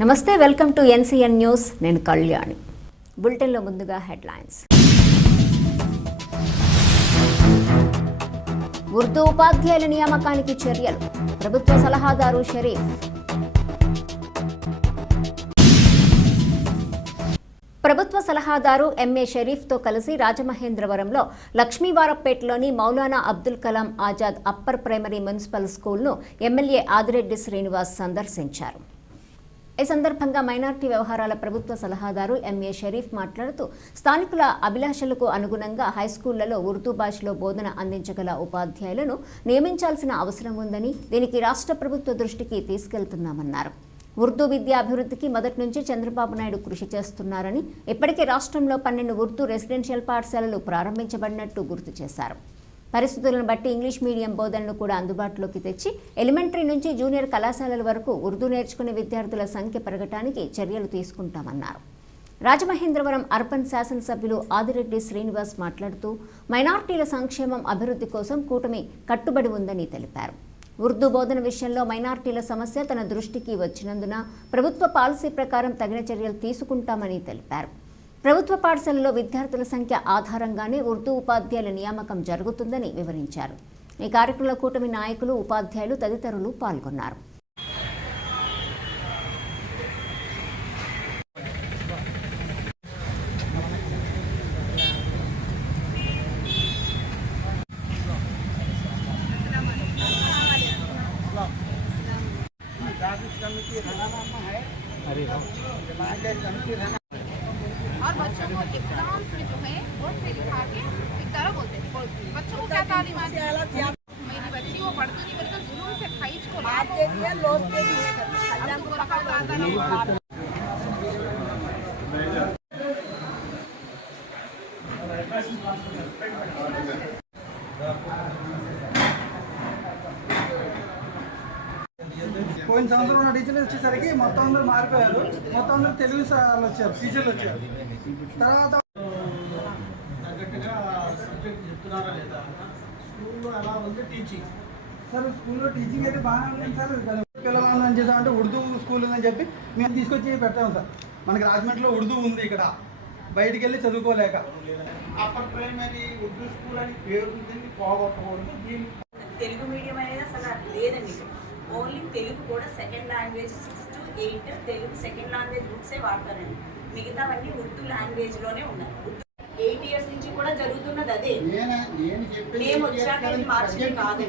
నమస్తే welcome to NCN news. నేను కళ్యాణి. బులెటిన్లో ముందుగా హెడ్లైన్స్. ఉర్దూ ఉపాధ్యాయుల నియామకానికి చర్యలు. ప్రభుత్వ సలహాదారు షరీఫ్. ప్రభుత్వ సలహాదారు ఎంఏ షరీఫ్తో కలిసి రాజమహేంద్రవరంలో లక్ష్మీవారపేటలోని Maulana Abdul Kalam Azad upper primary municipal స్కూల్ను MLA Adireddy Srinivas సందర్శించారు. ఈ సందర్భంగా మైనార్టీ వ్యవహారాల ప్రభుత్వ సలహాదారు ఎంఏ షరీఫ్ మాట్లాడుతూ స్థానికుల అభిలాషలకు అనుగుణంగా హైస్కూళ్ళలో ఉర్దూ భాషలో బోధన అందించగల ఉపాధ్యాయులను నియమించాల్సిన అవసరం ఉందని దీనికి రాష్ట్ర ప్రభుత్వ దృష్టికి తీసుకెళ్తున్నామన్నారు. ఉర్దూ విద్యా అభివృద్ధికి మొదటి నుంచి చంద్రబాబు నాయుడు కృషి చేస్తున్నారని ఇప్పటికే రాష్ట్రంలో పన్నెండు ఉర్దూ రెసిడెన్షియల్ పాఠశాలలు ప్రారంభించబడినట్టు గుర్తు చేశారు. పరిస్థితులను బట్టి ఇంగ్లీష్ మీడియం బోధనను కూడా అందుబాటులోకి తెచ్చి ఎలిమెంటరీ నుంచి జూనియర్ కళాశాలల వరకు ఉర్దూ నేర్చుకునే విద్యార్థుల సంఖ్య పెరగటానికి చర్యలు తీసుకుంటామన్నారు. రాజమహేంద్రవరం అర్బన్ శాసనసభ్యులు ఆదిరెడ్డి శ్రీనివాస్ మాట్లాడుతూ మైనార్టీల సంక్షేమం అభివృద్ధి కోసం కూటమి కట్టుబడి ఉందని తెలిపారు. ఉర్దూ బోధన విషయంలో మైనార్టీల సమస్య తన దృష్టికి వచ్చినందున ప్రభుత్వ పాలసీ ప్రకారం తగిన చర్యలు తీసుకుంటామని తెలిపారు. ప్రభుత్వ పాఠశాలలో విద్యార్థుల సంఖ్య ఆధారంగానే ఉర్దూ ఉపాధ్యాయుల నియామకం జరుగుతుందని వివరించారు. ఈ కార్యక్రమంలో కూటమి నాయకులు ఉపాధ్యాయులు తదితరులు పాల్గొన్నారు. और పోయిన సంవత్సరం ఉన్న టీచర్లు వచ్చేసరికి మొత్తం అందరూ మారిపోయారు. మొత్తం అందరూ తెలుగు సార్లు వచ్చారు టీచర్లు వచ్చారు. తర్వాత తగ్గట్టుగా సబ్జెక్ట్ చెప్తున్నారా లేదా? స్కూల్లో అలా ఉంది టీచింగ్ సార్ స్కూల్లో టీచింగ్ అయితే బాగానే సార్. పిల్లలు అని చేసాం అంటే ఉర్దూ స్కూల్ ఉందని చెప్పి మేము తీసుకొచ్చి పెట్టాము సార్. మనకి రాజమండ్రిలో ఉర్దూ ఉంది ఇక్కడ. బయటికి వెళ్ళి చదువుకోలేక. అప్పర్ ప్రైమరీ ఉర్దూ స్కూల్ అని పేరు పోగొట్టకూడదు. తెలుగు మీడియం అనేది అసలు లేదండి ఓన్లీ తెలుగు కూడా second language six to eight Telugu second language బుక్సే వాడతారండి. మిగతావన్నీ ఉర్దూ లాంగ్వేజ్లోనే ఉన్నాయి. ఎయిట్ ఇయర్స్ నుంచి కూడా జరుగుతున్నది అదే. మేము వచ్చాక మార్చింది కాదు.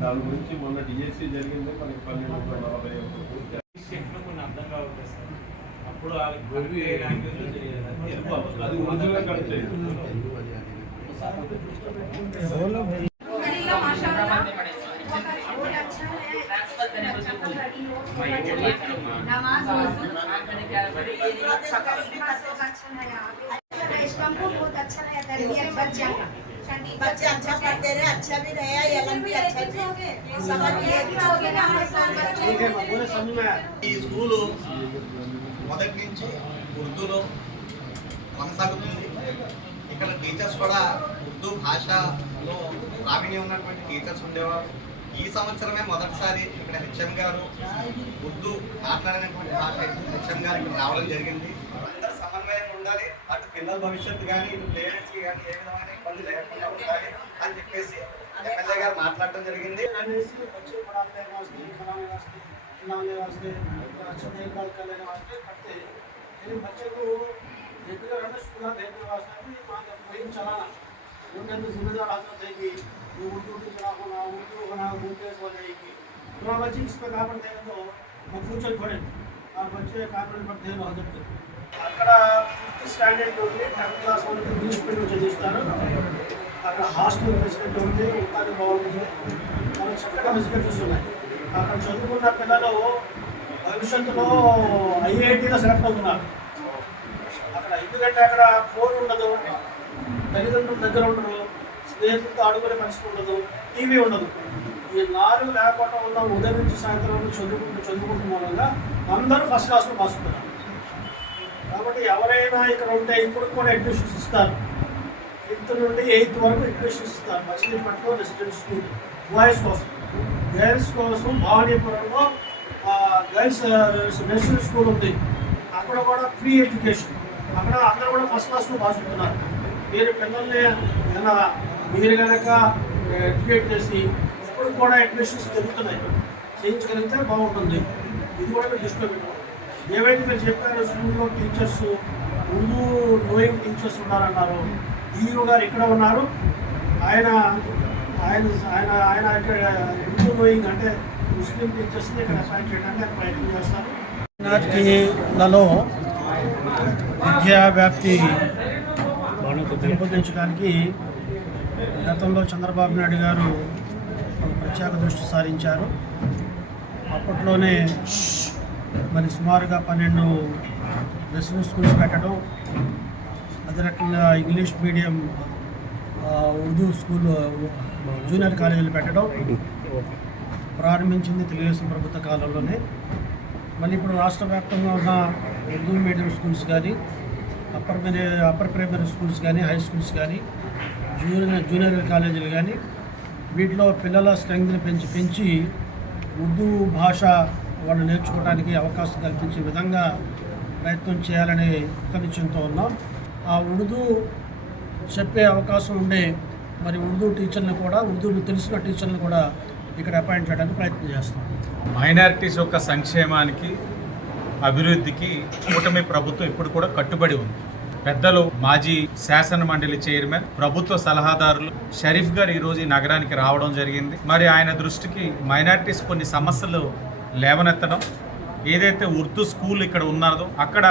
దాని గురించి మొన్న డిఎస్సి జరిగింది మనకి పన్నెండు వందల నలభై ఒకటి కొన్ని అర్థం కావట్లేదు సార్. అప్పుడు అది ఒరిజినల్ కట్టలేదు సోలో बहुत अच्छा है नमाज हमको बहुत अच्छा लगा तरबियत बच्चा का बच्चे अच्छा पढ़ते रहे अच्छा भी रहे एलएम भी अच्छा थे समझ लिए ఈ స్కూలు మొదటి నుంచి ఉర్దూలో కొనసాగుతుంది ఇక్కడ టీచర్స్ కూడా ఉర్దూ భాషలో ప్రావీణ్యం ఉన్నటువంటి టీచర్స్ ఉండేవారు ఈ సంవత్సరమే మొదటిసారి ఇక్కడ హెచ్ఎం గారు ఉర్దూ మాట్లాడినటువంటి భాష హెచ్ఎం గారు ఇక్కడ రావడం జరిగింది అందరూ సమన్వయంగా ఉండాలి అటు పిల్లల భవిష్యత్తు కానీ ఇటు పేరెంట్స్కి కానీ ఏ విధమైన ఇబ్బంది లేకుండా ఉండాలి అని చెప్పేసి ఎమ్మెల్యే గారు మాట్లాడడం జరిగింది అనేసి बच्चे पढ़ाते हैं वास्ते खिलाने वास्ते खिलाने वास्ते अच्छा देखभाल करने वास्ते करते हैं लेकिन बच्चे को रेगुलर हमें स्कूल देखने वास्ते भी मुहिम चलाना उनके अंदर जिम्मेदार हासिल देगी वो उर्दू टीचर होना उर्दू होना मुकेश हो जाएगी थोड़ा बच्चे इस पर काबड़ देंगे तो हम फ्यूचर पढ़े और बच्चे काबड़ पढ़ते हैं बहुत అక్కడ ఫిఫ్త్ స్టాండర్డ్ నుండి టెన్త్ క్లాస్ వరకు ఇంగ్లీష్ మీడియం చదివిస్తారు అక్కడ హాస్టల్ ఫెసిలిటీ ఉంది ఉపాధి బాగుంటుంది మనకు చక్కగా ఫెసిలిటీస్ ఉన్నాయి అక్కడ చదువుకున్న పిల్లలు భవిష్యత్తులో ఐఐటీలో సెలెక్ట్ అవుతున్నారు అక్కడ ఎందుకంటే అక్కడ ఫోన్ ఉండదు తల్లిదండ్రుల దగ్గర ఉండరు స్నేహితులతో ఆడుకునే పరిస్థితి ఉండదు టీవీ ఉండదు. ఈ నాలుగు లేకుండా ఉన్న ఉదయం నుంచి సాయంత్రం వరకు చదువుకుంటూ చదువుకుంటున్న మూలంగా అందరూ ఫస్ట్ క్లాస్లో పాస్ అవుతున్నారు కాబట్టి ఎవరైనా ఇక్కడ ఉంటే ఇప్పుడు కూడా అడ్మిషన్స్ ఇస్తారు. ఫిఫ్త్ నుండి ఎయిత్ వరకు అడ్మిషన్స్ ఇస్తారు. మచిలీపట్నం రెసిడెంట్ స్కూల్ బాయ్స్ కోసం. గర్ల్స్ కోసం భవానీపురంలో గర్ల్స్ రెసిడెంట్ స్కూల్ ఉంది. అక్కడ కూడా ఫ్రీ ఎడ్యుకేషన్ అక్కడ అందరూ కూడా ఫస్ట్ క్లాస్లో పాస్ అవుతున్నారు. మీరు పిల్లల్ని ఏదైనా మీరు కనుక ఎడ్యుకేట్ చేసి ఇప్పుడు కూడా అడ్మిషన్స్ జరుగుతున్నాయి చేయించగలిగితే బాగుంటుంది. ఇది కూడా మీరు దృష్టిలో పెట్టుకోండి ఏవైతే మీరు చెప్పారో స్కూల్లో టీచర్స్ ముందు నోయింగ్ టీచర్స్ ఉన్నారన్నారు. ఈయూ గారు ఇక్కడ ఉన్నారు. ఆయన ఆయన ఆయన ఆయన ఇక్కడ హిందూ నోయింగ్ అంటే ముస్లిం టీచర్స్ని ఇక్కడ అపాయింట్ చేయడానికి ఆయన ప్రయత్నం చేస్తారు. నాటికిలలో విద్యా వ్యాప్తి పెంపొందించడానికి గతంలో చంద్రబాబు నాయుడు గారు ఒక ప్రత్యేక దృష్టి సారించారు. అప్పట్లోనే మరి సుమారుగా పన్నెండు రెసిడెన్ స్కూల్స్ పెట్టడం అదే రకంగా English medium Urdu school junior కాలేజీలు పెట్టడం ప్రారంభించింది తెలుగుదేశం ప్రభుత్వ కాలంలోనే. మళ్ళీ ఇప్పుడు రాష్ట్ర వ్యాప్తంగా ఉన్న ఉర్దూ మీడియం స్కూల్స్ కానీ అప్పర్ అప్పర్ ప్రైమరీ స్కూల్స్ కానీ హై స్కూల్స్ కానీ జూనియర్ జూనియర్ కాలేజీలు కానీ వీటిలో పిల్లల స్ట్రెంగ్త్ని పెంచి పెంచి ఉర్దూ భాష వాళ్ళు నేర్చుకోవడానికి అవకాశం కల్పించే విధంగా ప్రయత్నం చేయాలని నిశ్చయంతో ఉన్నాం. ఆ ఉర్దూ చెప్పే అవకాశం ఉండే మరి ఉర్దూ టీచర్ని కూడా ఉర్దూ తెలిసిన టీచర్ని కూడా ఇక్కడ అపాయింట్ చేయడానికి ప్రయత్నం చేస్తాం. మైనారిటీస్ యొక్క సంక్షేమానికి అభివృద్ధికి కూటమి ప్రభుత్వం ఇప్పుడు కూడా కట్టుబడి ఉంది. పెద్దలు మాజీ శాసన మండలి చైర్మన్ ప్రభుత్వ సలహాదారులు షరీఫ్ గారు ఈరోజు ఈ నగరానికి రావడం జరిగింది. మరి ఆయన దృష్టికి మైనారిటీస్ కొన్ని సమస్యలు లేవనెత్తడం ఏదైతే ఉర్దూ స్కూల్ ఇక్కడ ఉన్నదో అక్కడ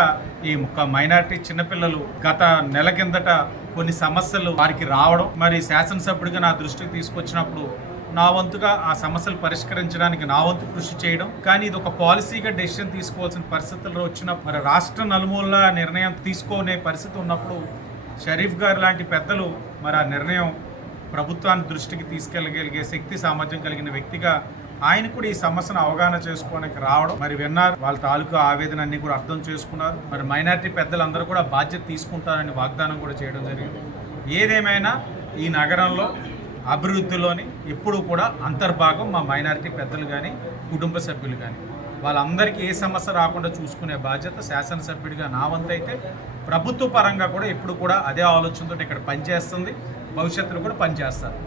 ఈ ఒక మైనారిటీ చిన్నపిల్లలు గత నెల కిందట కొన్ని సమస్యలు వారికి రావడం మరి శాసనసభ్యుడిగా నా దృష్టికి తీసుకొచ్చినప్పుడు నా వంతుగా ఆ సమస్యలు పరిష్కరించడానికి నా వంతు కృషి చేయడం. కానీ ఇది ఒక పాలసీగా డెసిషన్ తీసుకోవాల్సిన పరిస్థితుల్లో వచ్చినప్పుడు మరి రాష్ట్ర నలుమూల నిర్ణయం తీసుకునే పరిస్థితి ఉన్నప్పుడు షరీఫ్ గారు లాంటి పెద్దలు మరి ఆ నిర్ణయం ప్రభుత్వాన్ని దృష్టికి తీసుకెళ్ళగలిగే శక్తి సామర్థ్యం కలిగిన వ్యక్తిగా ఆయన కూడా ఈ సమస్యను అవగాహన చేసుకోవడానికి రావడం. మరి విన్నారు వాళ్ళ తాలూకా ఆవేదన అన్ని కూడా అర్థం చేసుకున్నారు. మరి మైనారిటీ పెద్దలందరూ కూడా బాధ్యత తీసుకుంటారని వాగ్దానం కూడా చేయడం జరిగింది. ఏదేమైనా ఈ నగరంలో అభివృద్ధిలోని ఎప్పుడూ కూడా అంతర్భాగం మా మైనారిటీ పెద్దలు కానీ కుటుంబ సభ్యులు కానీ వాళ్ళందరికీ ఏ సమస్య రాకుండా చూసుకునే బాధ్యత శాసనసభ్యుడిగా నా వంతు అయితే ప్రభుత్వ పరంగా కూడా ఎప్పుడు కూడా అదే ఆలోచనతో ఇక్కడ పనిచేస్తుంది భవిష్యత్తులో కూడా పనిచేస్తారు.